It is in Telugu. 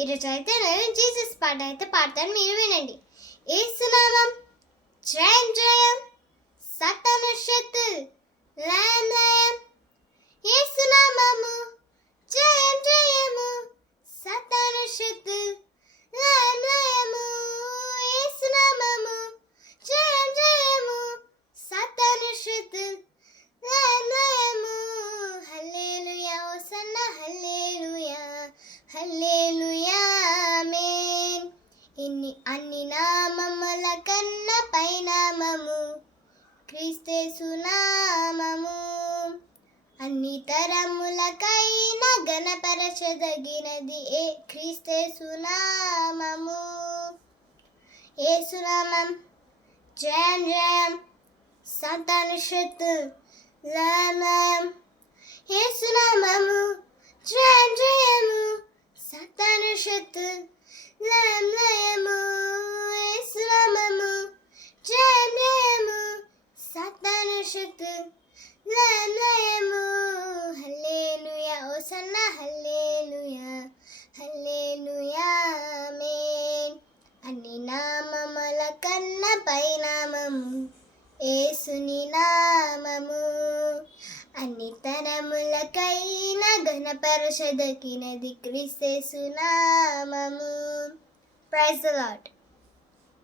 ఈరోజు అయితే నేను జీసస్ పాట అయితే పాడతాను, మీరు వినండి. యేసునామం జయం జయం, సాతాను శక్తులు లయం లయం. యేసునామము జయం జయము, సాతాను శక్తులు లయం లయము. యేసునామము జయం జయము, సాతాను శక్తులు లయం లయము. హల్లెలూయా హోసన్నా హల్లెలూయా హల్లెలూయా ఆమేన్. అన్ని నామముల కన్నా పైనామము క్రీస్తేసు నామము. అన్ని తరములకైనా గణపరచదగినది క్రీస్తేసు నామము. యేసునామం జయం జయం, సాతాను శక్తులు లయం లయం. యేసునామము జయం జయము, సాతాను శక్తులు లయం లయము. యేసునామము జయం జయము, సాతాను శక్తులు లయం లయము. హల్లెలూయా హోసన్నా హల్లెలూయా హల్లెలూయా ఆమేన్. అన్ని నామముల కన్నా పైనామము యేసుని నామము. అన్ని తరములకైనా ఘనపరచదగినది క్రీస్తేసు నామము. Praise the lord.